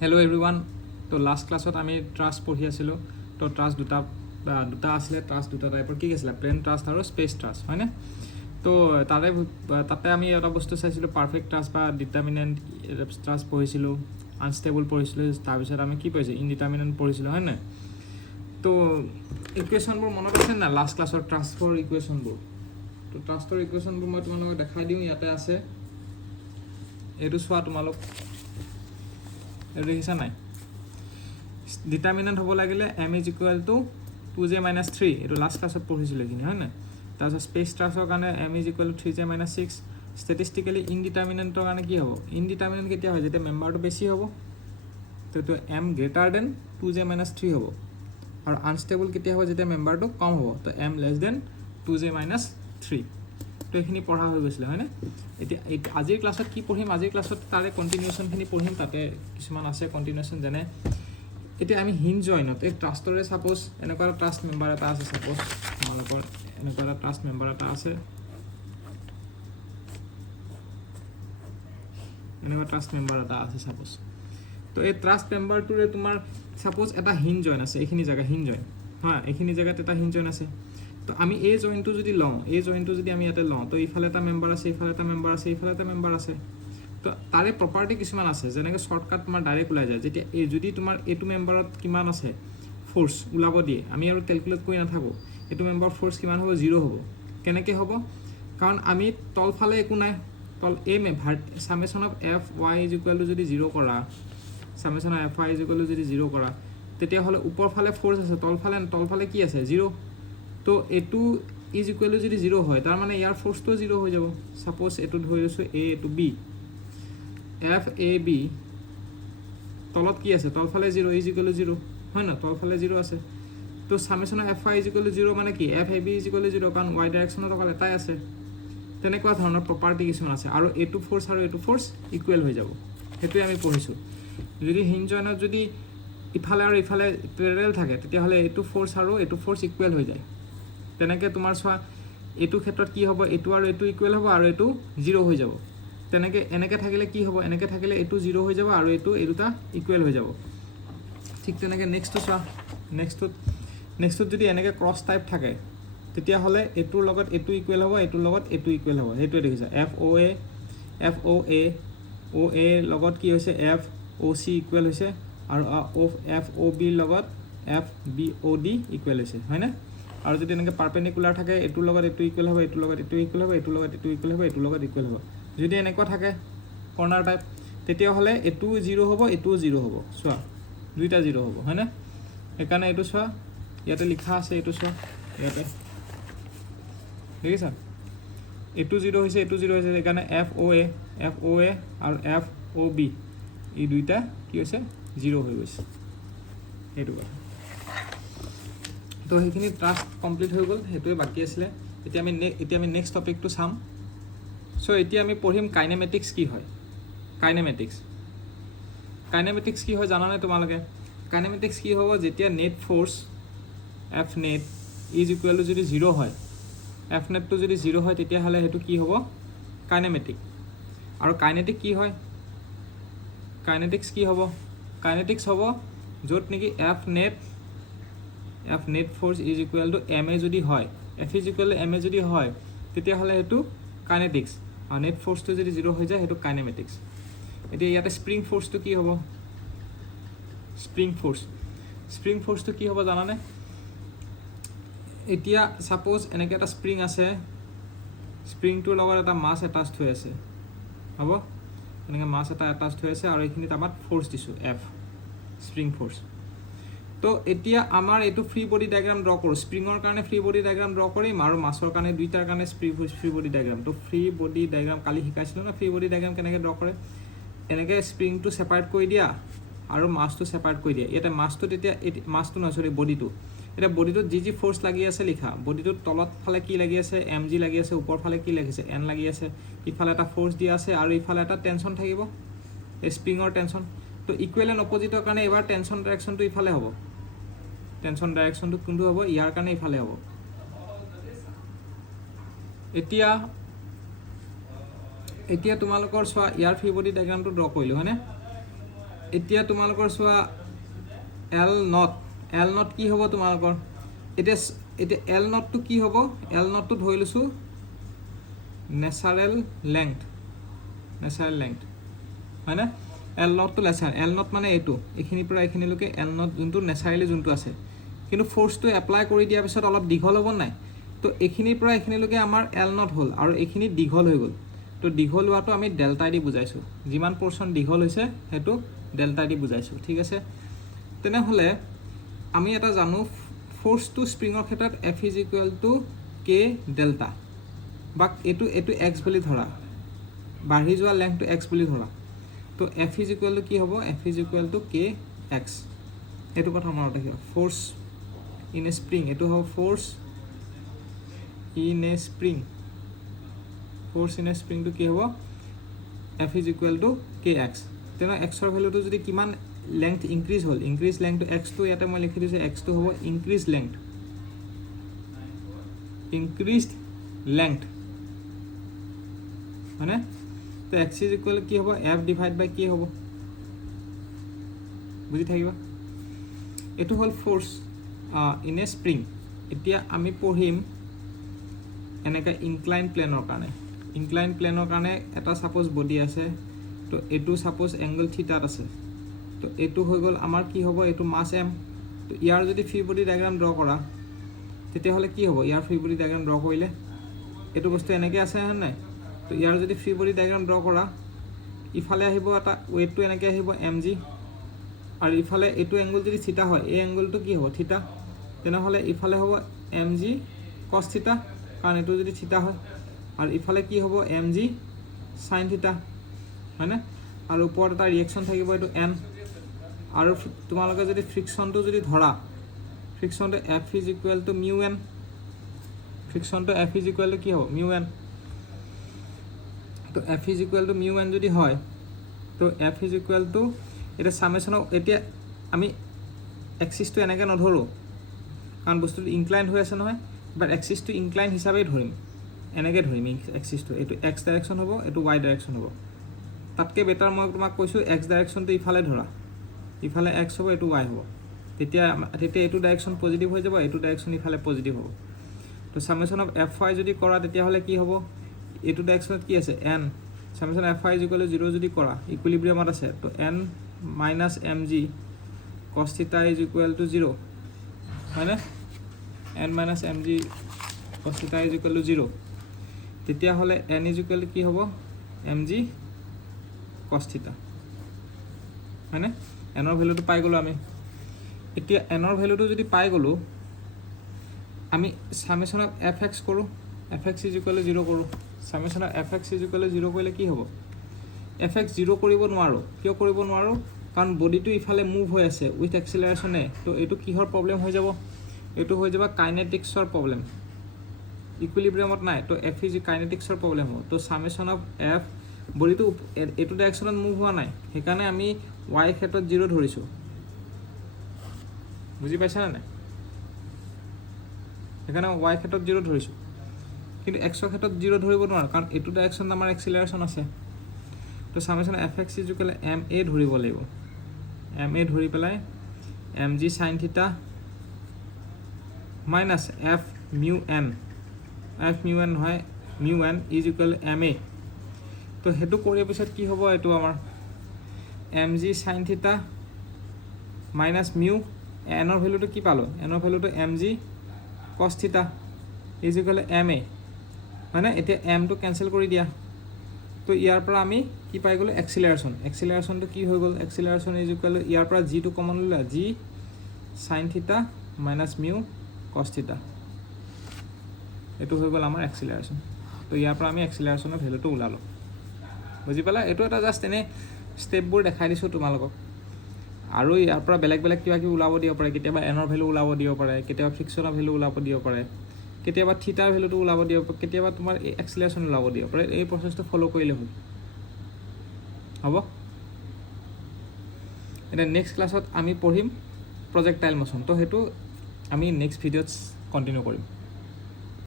Hello everyone. So last class আমি trust পঢ়ি আছিলোঁ তো ট্ৰাষ্ট দুটা আছিলে ট্ৰাষ্ট দুটা টাইপৰ কি আছিলে প্লেন ট্ৰাষ্ট আৰু স্পেচ ট্ৰাষ্ট হয়নে তো তাতে আমি এটা বস্তু চাইছিলোঁ পাৰফেক্ট ট্ৰাষ্ট বা ডিটাৰমিনেণ্ট ট্ৰাষ্ট পঢ়িছিলোঁ আনষ্টেবল পঢ়িছিলোঁ তাৰপিছত আমি কি পঢ়িছোঁ ইনডিটাৰমিনেণ্ট পঢ়িছিলোঁ হয় নাই তো ইকুৱেশ্যনবোৰ মনত আছে না লাষ্ট ক্লাছৰ ট্ৰাষ্টৰ ইকুৱেশ্যনবোৰ তো ট্ৰাষ্টৰ ইকুৱেশ্যনবোৰ মই তোমালোকক দেখাই দিওঁ ইয়াতে আছে এইটো চোৱা তোমালোক দেখিছা নাই ডিটাৰমিনেণ্ট হ'ব লাগিলে m is equal to 2j minus 3 এইটো লাষ্ট ক্লাছত পঢ়িছিলোঁ এইখিনি হয় নাই তাৰপিছত স্পেচ ট্ৰাষ্টৰ কাৰণে m is equal to 3j minus 6 ষ্টেটিষ্টিকেলি ইনডিটাৰমিনেণ্টৰ কাৰণে কি হ'ব ইনডিটাৰমিনেণ্ট কেতিয়া হয় যেতিয়া মেম্বাৰটো বেছি হ'ব তো এইটো m greater than 2j minus 3 হ'ব আৰু আনষ্টেবল কেতিয়া হ'ব যেতিয়া মেম্বাৰটো কম হ'ব তো m less than 2j minus 3 তো এইখিনি পঢ়া হৈ গৈছিলে হয়নে এতিয়া আজিৰ ক্লাছত কি পঢ়িম আজিৰ ক্লাছত তাৰে কণ্টিনিউশ্যনখিনি পঢ়িম তাতে কিছুমান আছে কণ্টিনিউশ্যন যেনে এতিয়া আমি হিন জইনত এই ট্ৰাষ্টৰে ছাপোজ এনেকুৱা এটা ট্ৰাষ্ট মেম্বাৰ এটা আছে ছাপোজ তোমালোকৰ এনেকুৱা এটা ট্ৰাষ্ট মেম্বাৰ এটা আছে এনেকুৱা ট্ৰাষ্ট মেম্বাৰ এটা আছে ছাপোজ তো এই ট্ৰাষ্ট মেম্বাৰটোৰে তোমাৰ ছাপোজ এটা হিন জইন আছে এইখিনি জেগা হিন জইন হা এইখিনি জেগাত এটা হিন জইন আছে তো আমি এই জইনটো যদি লওঁ এই জইনটো যদি আমি ইয়াতে লওঁ তো ইফালে এটা মেম্বাৰ আছে ইফালে এটা মেম্বাৰ আছে ইফালে এটা মেম্বাৰ আছে তো তাৰে প্ৰপাৰ্টি কিছুমান আছে যেনেকৈ শ্বৰ্টকাট তোমাৰ ডাইৰেক্ট ওলাই যায় যেতিয়া এই যদি তোমাৰ এইটো মেম্বাৰত কিমান আছে ফ'ৰ্চ ওলাব দিয়ে আমি আৰু কেলকুলেট কৰি নাথাকোঁ এইটো মেম্বাৰ ফ'ৰ্চ কিমান হ'ব 0 হ'ব কেনেকৈ হ'ব কাৰণ আমি তলফালে একো নাই তল summation of F Y is equal to যদি 0 কৰা summation of F Y is equal to যদি 0 কৰা তেতিয়াহ'লে ওপৰফালে ফ'ৰ্চ আছে তলফালে কি আছে 0 তো এইটো ইজ ইকুৱেল টু যদি 0 হয় তাৰ মানে ইয়াৰ ফ'ৰ্চটো 0 হৈ যাব ছাপ'জ এইটো ধৰি লৈছোঁ এ এইটো বি এফ এ বি তলত কি আছে তলফালে 0 ইজ ইকুৱেল টু 0 হয় ন তলফালে 0 আছে তো summation of F Y is equal to 0 মানে কি F A B is equal to 0 কাৰণ ৱাই ডাইৰেকশ্যনত অকল এটাই আছে তেনেকুৱা ধৰণৰ প্ৰপাৰ্টি কিছুমান আছে আৰু এইটো ফ'ৰ্চ আৰু এইটো ফ'ৰ্চ ইকুৱেল হৈ যাব সেইটোৱে আমি পঢ়িছোঁ যদি হিন জইনত যদি ইফালে আৰু ইফালে পেৰেল থাকে তেতিয়াহ'লে এইটো ফ'ৰ্চ আৰু এইটো ফ'ৰ্চ ইকুৱেল হৈ যায় তেনেকৈ তোমাৰ চোৱা এইটো ক্ষেত্ৰত কি হ'ব এইটো আৰু এইটো ইকুৱেল হ'ব আৰু এইটো 0 হৈ যাব তেনেকৈ এনেকৈ থাকিলে কি হ'ব এনেকৈ থাকিলে এইটো 0 হৈ যাব আৰু এই দুটা ইকুৱেল হৈ যাব ঠিক তেনেকৈ নেক্সটটো চোৱা নেক্সটত যদি এনেকৈ ক্ৰছ টাইপ থাকে তেতিয়াহ'লে এইটোৰ লগত এইটো ইকুৱেল হ'ব এইটোৰ লগত এইটো ইকুৱেল হ'ব সেইটোৱে দেখিছা এফ অ' এ লগত কি হৈছে এফ অ' চি ইকুৱেল হৈছে আৰু এফ অ' বিৰ লগত এফ বি অ' ডি ইকুৱেল হৈছে হয়নে আৰু যদি এনেকৈ পাৰ্পেণ্ডিকুলাৰ থাকে এইটোৰ লগত এইটো ইকুৱেল হ'ব এইটোৰ লগত এইটো ইকুৱেল হ'ব এইটোৰ লগত এইটো ইকুৱেল হ'ব এইটোৰ লগত ইকুৱেল হ'ব যদি এনেকুৱা থাকে কৰ্ণাৰ টাইপ তেতিয়াহ'লে এইটোও 0 হ'ব এইটোও 0 হ'ব চোৱা দুইটা 0 হ'ব হয়নে সেইকাৰণে এইটো চোৱা ইয়াতে লিখা আছে এইটো চোৱা ইয়াতে দেখিছা এইটো 0 হৈছে এইটো 0 হৈছে সেইকাৰণে এফ অ' এ আৰু এফ অ' বি এই দুইটা কি হৈছে 0 হৈ গৈছে সেইটো কথা তো সেইখিনি ট্ৰাষ্ট কমপ্লিট হৈ গ'ল সেইটোৱে বাকী আছিলে এতিয়া আমি নেক্সট টপিকটো চাম চ' এতিয়া আমি পঢ়িম কাইনেমেটিক্স কি হয় কাইনেমেটিক্স কি হয় জানানে তোমালোকে কাইনেমেটিক্স কি হ'ব যেতিয়া net force F net is equal to যদি 0 হয় এফ নেটটো যদি 0 হয় তেতিয়াহ'লে সেইটো কি হ'ব কাইনেমেটিক আৰু কাইনেটিক্স কি হ'ব কাইনেটিক্স হ'ব য'ত নেকি F net force is equal to M A যদি হয় F is equal to M A যদি হয় তেতিয়াহ'লে সেইটো কাইনেটিক্স আৰু নেট ফ'ৰ্চটো যদি 0 হৈ যায় সেইটো কাইনেমেটিক্স এতিয়া ইয়াতে স্প্ৰিং ফ'ৰ্চটো কি হ'ব স্প্ৰিং ফ'ৰ্চটো কি হ'ব জানানে এতিয়া ছাপ'জ এনেকৈ এটা স্প্ৰিং আছে স্প্ৰিংটোৰ লগত এটা মাছ এটাচ হৈ আছে হ'ব এনেকৈ মাছ এটা এটাচ হৈ আছে আৰু এইখিনিত আমাৰ ফ'ৰ্চ দিছোঁ এফ স্প্ৰিং ফ'ৰ্চ তো এতিয়া আমাৰ এইটো ফ্ৰী বডি ডায়েগ্ৰাম ড্ৰ কৰোঁ স্প্ৰিঙৰ কাৰণে ফ্ৰী বডি ডায়েগ্ৰাম ড্ৰ কৰিম আৰু মাছৰ কাৰণে দুইটাৰ কাৰণে ফ্ৰী বডি ডায়েগ্ৰাম তো ফ্ৰী বডি ডায়েগ্ৰাম কালি শিকাইছিলোঁ না ফ্ৰী বডি ডায়েগ্ৰাম কেনেকৈ ড্ৰ কৰে এনেকৈ স্প্ৰিংটো ছেপাৰেট কৰি দিয়া আৰু মাছটো ছেপাৰেট কৰি দিয়া ইয়াতে মাছটোত এতিয়া মাছটো নহয় চৰি বডিটো এতিয়া বডিটোত যি ফ'ৰ্চ লাগি আছে লিখা বডিটোত তলত ফালে কি লাগি আছে এম জি লাগি আছে ওপৰ ফালে কি লাগিছে এন লাগি আছে ইফালে এটা ফ'ৰ্চ দিয়া আছে আৰু ইফালে এটা টেনশ্যন থাকিব এই স্প্ৰিঙৰ টেনশ্যন তো ইকুৱেল এণ্ড অপজিটৰ কাৰণে এবাৰ টেনশ্যন ডাইৰেকশ্যনটো ইফালে হ'ব টেনশ্যন ডাইৰেকশ্যনটো কোনটো হ'ব ইয়াৰ কাৰণে ইফালে হ'ব এতিয়া তোমালোকৰ চোৱা ইয়াৰ ফ্ৰী বডি ডায়েগ্ৰামটো ড্ৰ কৰিলোঁ হয়নে এতিয়া তোমালোকৰ চোৱা এল নট কি হ'ব তোমালোকৰ এতিয়া এল নটটো কি হ'ব এল নটটো ধৰি লৈছোঁ নেচাৰেল লেংথ হয়নে এল নটটো এল নট মানে এইখিনিৰ পৰা এইখিনিলৈকে এল নট যোনটো নেচাৰেলি যোনটো আছে কিন্তু ফ'ৰ্চটো এপ্লাই কৰি দিয়াৰ পিছত অলপ দীঘল হ'ব নাই তো এইখিনিৰ পৰা এইখিনিলৈকে আমাৰ এল নট হ'ল আৰু এইখিনি দীঘল হৈ গ'ল তো দীঘল হোৱাটো আমি ডেল্টাই দি বুজাইছোঁ যিমান পৰ্চন দীঘল হৈছে সেইটো ডেল্টাই দি বুজাইছোঁ ঠিক আছে তেনেহ'লে আমি এটা জানো ফ'ৰ্চ টু স্প্ৰিঙৰ ক্ষেত্ৰত F is equal two K delta বা এইটো এক্স বুলি ধৰা বাঢ়ি যোৱা লেংথটো এক্স বুলি ধৰা তো এফ ইজ ইকুৱেল টু কি হ'ব F is equal two K x এইটো কথা মনত ৰাখিব ফ'ৰ্চ ইন এ স্প্ৰিং এইটো হ'ব ফ'ৰ্চ ইন এ স্প্ৰিংটো কি হ'ব F is equal two K x তেনে এক্সৰ ভেলুটো যদি কিমান লেংথ ইনক্ৰিজ হ'ল ইনক্ৰিজ লেংথটো এক্সটো ইয়াতে মই লিখি দিছোঁ এক্সটো হ'ব ইনক্ৰিজ লেংথ হয়নে তো এক্স ইজ ইকুৱেল কি হ'ব এফ ডিভাইড বাই কি হ'ব বুজি থাকিব এইটো হ'ল ফ'ৰ্চ ইন এ স্প্ৰিং এতিয়া আমি পঢ়িম এনেকৈ ইনক্লাইন প্লেনৰ কাৰণে এটা ছাপ'জ বডি আছে তো এইটো ছাপ'জ এংগল থিটাত আছে তো এইটো হৈ গ'ল আমাৰ কি হ'ব এইটো মাছ এম তো ইয়াৰ যদি ফ্ৰী বডি ডায়েগ্ৰাম ড্ৰ কৰা তেতিয়াহ'লে কি হ'ব ইয়াৰ ফ্ৰী বডি ডায়েগ্ৰাম ড্ৰ কৰিলে এইটো বস্তু এনেকৈ আছে হয় নাই তো ইয়াৰ যদি ফ্ৰী বডি ডায়েগ্ৰাম ড্ৰ কৰা ইফালে আহিব এটা ৱেটটো এনেকৈ আহিব এম জি আৰু ইফালে এইটো এংগল যদি থিটা হয় এই এংগলটো কি হ'ব থিটা তেনেহ'লে ইফালে হ'ব এম জি কছ থিটা কাৰণ এইটো যদি থিটা হয় আৰু ইফালে কি হ'ব এম জি চাইন থিটা হয়নে আৰু ওপৰত এটা ৰিয়েকশ্যন থাকিব এইটো এন আৰু তোমালোকে যদি ফ্ৰিকশ্যনটো যদি ধৰা ফ্ৰিকশ্যনটো F is equal to mu N কি হ'ব মিউ এন তো F is equal to mu N যদি হয় তো এফ ইজ ইকুৱেল টু এতিয়া ছামেশ্যনৰ এতিয়া আমি এক্সিছটো এনেকৈ নধৰোঁ কাৰণ বস্তুটো ইনক্লাইন হৈ আছে নহয় বাট এক্সিছটো ইনক্লাইন হিচাপেই ধৰিম এনেকৈ ধৰিম এক্সিছটো এইটো এক্স ডাইৰেকশ্যন হ'ব এইটো ৱাই ডাইৰেকশ্যন হ'ব তাতকৈ বেটাৰ মই তোমাক কৈছোঁ এক্স ডাইৰেকশ্যনটো ইফালে ধৰা ইফালে এক্স হ'ব এইটো ৱাই হ'ব তেতিয়া এইটো ডাইৰেকশ্যন পজিটিভ হৈ যাব এইটো ডাইৰেকশ্যন ইফালে পজিটিভ হ'ব তো ছামেশ্যন অফ এফ ৱাই যদি কৰা তেতিয়াহ'লে কি হ'ব এইটো ডাইৰেকশ্যনত কি আছে N summation F Y is equal to 0 যদি কৰা ইকুইলিব্ৰিয়ামত আছে তো এন মাইনাছ এম জি কছ থিটা ইজ ইকুৱেল টু 0 হয়নে এন মাইনাছ এম জি কছ থিটা ইজ ইকুৱেল টু 0 তেতিয়াহ'লে এন ইজ ইকুৱেল টু কি হ'ব এম জি কছ থিটা হয়নে এনৰ ভেলুটো পাই গ'লোঁ আমি এতিয়া এনৰ ভেলুটো যদি পাই গ'লোঁ আমি ছামেশ্যন অফ এফ এক্স কৰোঁ F X is equal to 0 কৰোঁ summation of F X is equal to 0 কৰিলে কি হ'ব এফ এক্স 0 কৰিব নোৱাৰোঁ কিয় কৰিব নোৱাৰোঁ কাৰণ বডিটো ইফালে মুভ হৈ আছে উইথ এক্সিলাৰেশ্যনে তো এইটো কিহৰ প্ৰব্লেম হৈ যাব এইটো হৈ যাব কাইনেটিক্সৰ প্ৰব্লেম ইকুইলিব্ৰিয়ামত নাই তো এফ ইজ কাইনেটিক্সৰ প্ৰব্লেম হ'ব তো ছামেশ্যন অফ এফ বডিটো এইটো ডাইৰেকশ্যনত মুভ হোৱা নাই সেইকাৰণে আমি ৱাই ক্ষেত্ৰত 0 ধৰিছোঁ বুজি পাইছানে নাই সেইকাৰণে ৱাই ক্ষেত্ৰত 0 ধৰিছোঁ কিন্তু এক্সৰ ক্ষেত্ৰত 0 ধৰিব নোৱাৰোঁ কাৰণ এইটো ডাইৰেকশ্যনত আমাৰ এক্সিলাৰেশ্যন আছে তো summation F X is equal M A ধৰিব লাগিব এম এ ধৰি পেলাই M G sine theta minus F mu N নহয় mu N is equal M A তো সেইটো কৰাৰ পিছত কি হ'ব এইটো আমাৰ M G sine theta minus mu এনৰ ভেলুটো কি পালোঁ এনৰ ভেলুটো এম জি কছ থিটা ইজ ইকুৱেল এম এ হয়নে এতিয়া এমটো কেঞ্চেল কৰি দিয়া তো ইয়াৰ পৰা আমি কি পাই গ'লোঁ এক্সিলাৰেশ্যনটো কি হৈ গ'ল এক্সিলাৰেশ্যন ইজ ইকুৱেল ইয়াৰ পৰা জিটো কমন ল'লা G sine theta minus mu কছ থিটা এইটো হৈ গ'ল আমাৰ এক্সিলাৰেশ্যন তো ইয়াৰ পৰা আমি এক্সিলাৰেশ্যনৰ ভেলুটো ওলালোঁ বুজি পালা এইটো এটা জাষ্ট এনেই ষ্টেপবোৰ দেখাই দিছোঁ তোমালোকক আৰু ইয়াৰ পৰা বেলেগ কিবা কিবি ওলাব দিব পাৰে কেতিয়াবা এনৰ ভেলু ওলাব দিব পাৰে কেতিয়াবা ফ্ৰিকশ্যনৰ ভেলু ওলাব দিব পাৰে কেতিয়াবা থিটাৰ ভেলুটো ওলাব দিব পাৰে কেতিয়াবা তোমাৰ এক্সিলাৰেশ্যন ওলাব দিব পাৰে এই প্ৰচেছটো ফ'ল' কৰিলে হ'ল হ'ব এতিয়া নেক্সট ক্লাছত আমি পঢ়িম প্ৰজেক্টাইল মোশ্যন তো সেইটো আমি নেক্সট ভিডিঅ'ত কণ্টিনিউ কৰিম